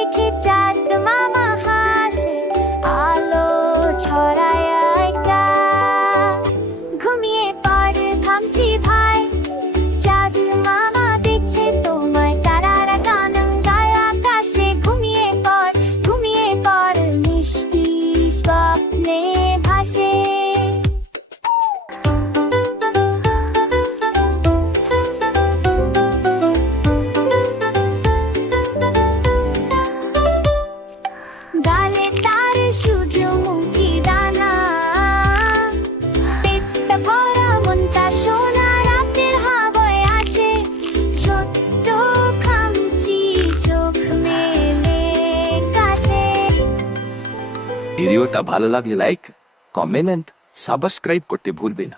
দেখে চাঁদ মামা হাসে, আলো ছড়ায় ঘুমিয়ে ভাই মামা দেখছে গান গায় ঘুমিয়ে পড় ঘুমিয়ে পড়, মিষ্টি স্বপ্নে ভাসে। ভিডিওটা ভালো লাগলে লাইক কমেন্ট সাবস্ক্রাইব করতে ভুলবে না